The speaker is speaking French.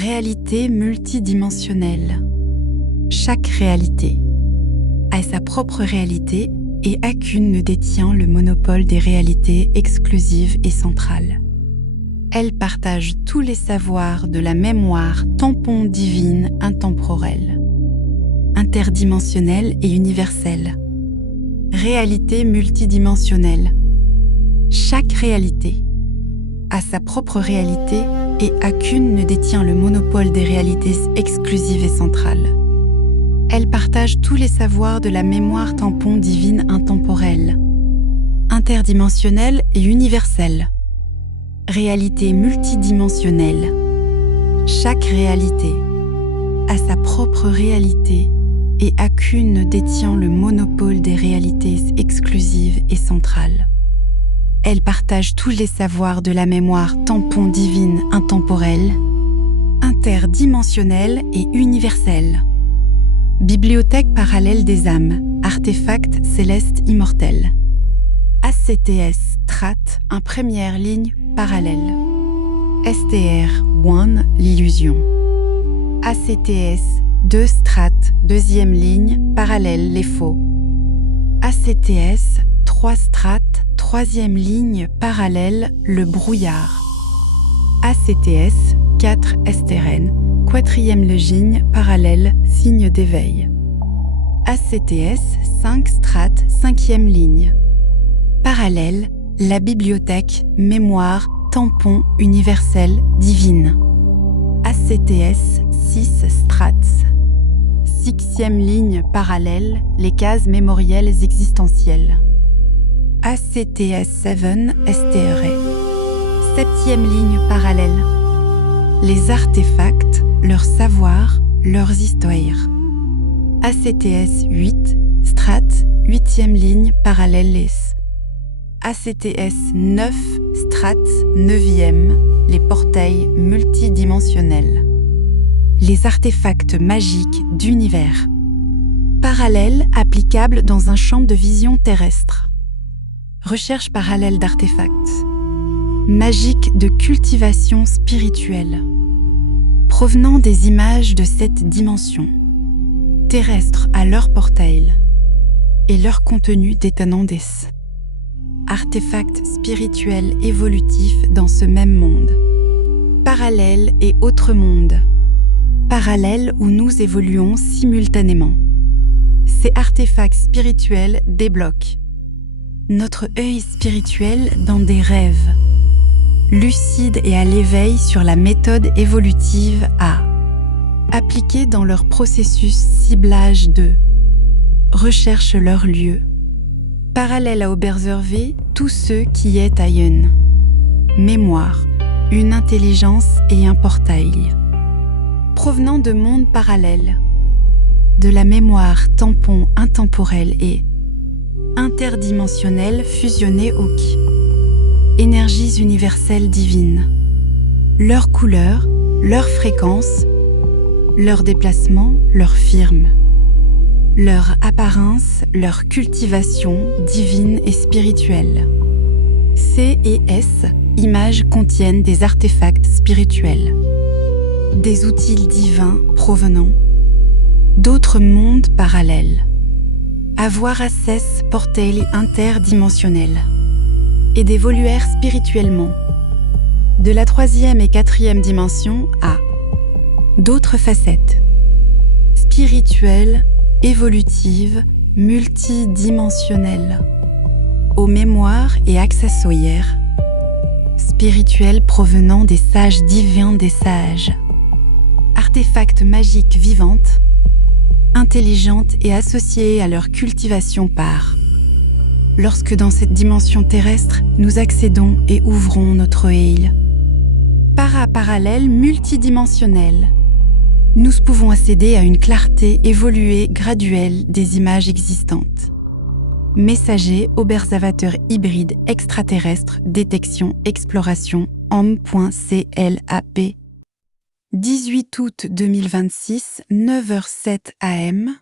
Réalité multidimensionnelle. Chaque réalité a sa propre réalité et aucune ne détient le monopole des réalités exclusives et centrales. Elle partage tous les savoirs de la mémoire tampon divine intemporelle, interdimensionnelle et universelle. Réalité multidimensionnelle. Chaque réalité a sa propre réalité et aucune ne détient le monopole des réalités exclusives et centrales. Elle partage tous les savoirs de la mémoire tampon divine intemporelle, interdimensionnelle et universelle. Réalité multidimensionnelle. Chaque réalité a sa propre réalité et aucune ne détient le monopole des réalités exclusives et centrales. Elle partage tous les savoirs de la mémoire tampon divine intemporelle, interdimensionnelle et universelle. Bibliothèque parallèle des âmes, artefacts célestes immortels. ACTS Strat, un première ligne parallèle. STR1, l'illusion. ACTS 2 Strat, deuxième ligne parallèle, les faux. ACTS 3 Strat, troisième ligne parallèle, le brouillard. ACTS 4 STRN, quatrième ligne parallèle, signe d'éveil. ACTS 5 Strat, cinquième ligne. Parallèle, la bibliothèque, mémoire, tampon universel, divine. ACTS 6 Strats. Sixième ligne parallèle, les cases mémorielles existentielles. ACTS 7 STRE. Septième ligne parallèle. Les artefacts, leurs savoirs, leurs histoires. ACTS 8 Strat, huitième ligne parallèle les. ACTS 9 Strat, neuvième, les portails multidimensionnels. Les artefacts magiques d'univers. Parallèles applicables dans un champ de vision terrestre. Recherche parallèle d'artefacts. Magiques de cultivation spirituelle. Provenant des images de cette dimension. Terrestres à leur portail. Et leur contenu détenant des artefacts spirituels évolutifs dans ce même monde. Parallèles et autres mondes. Parallèles où nous évoluons simultanément. Ces artefacts spirituels débloquent notre œil spirituel dans des rêves, lucides et à l'éveil sur la méthode évolutive à appliquer dans leur processus ciblage de recherche leur lieu. Parallèle à observer tous ceux qui est aïeun. Mémoire, une intelligence et un portail. Provenant de mondes parallèles, de la mémoire tampon intemporelle et interdimensionnelle fusionnée au ki. Énergies universelles divines. Leur couleur, leur fréquence, leur déplacement, leur firme. Leur apparence, leur cultivation divine et spirituelle. C et S, images contiennent des artefacts spirituels. Des outils divins provenant d'autres mondes parallèles. Avoir accès portail interdimensionnel et d'évoluer spirituellement de la troisième et quatrième dimension à d'autres facettes spirituelles, évolutives, multidimensionnelles, aux mémoires et accessoires spirituels provenant des sages divins des sages, artefacts magiques vivantes, intelligentes et associées à leur cultivation par. Lorsque dans cette dimension terrestre, nous accédons et ouvrons notre œil. Para-parallèle multidimensionnel. Nous pouvons accéder à une clarté évoluée graduelle des images existantes. Messager, observateur hybride extraterrestre, détection, exploration, homme.clap. 18 août 2026, 9h07 am.